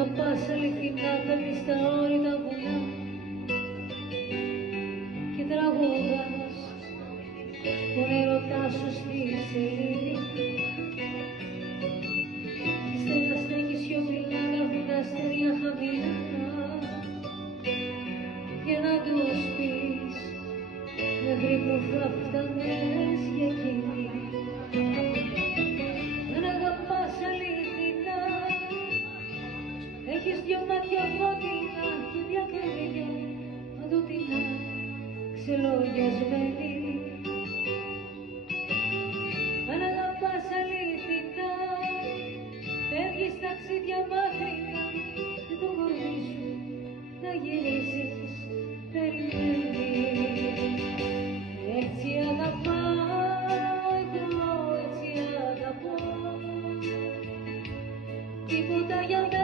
αγαπάς αληθινά, παίρνεις τα όρητα βουνά και τραγουδάς τον έρωτά σου στη σελήνη. Κι ύστερα στέκεις σιωπηλά να έρθουν τα αστέρια χαμηλά και να τους πεις μέχρι που θα φτάνεις για εκείνη. Αν αγαπάς αληθινά, έχεις δυο μάτια φωτεινά και μια καρδιά παντοτινά ξελογιασμένη. Αν αγαπάς αληθινά, φεύγεις ταξίδια μακρινά και το κορμί σου να γυρίσεις περιμένει. Έτσι αγαπάω εγώ, έτσι αγαπώ, τίποτα για μένα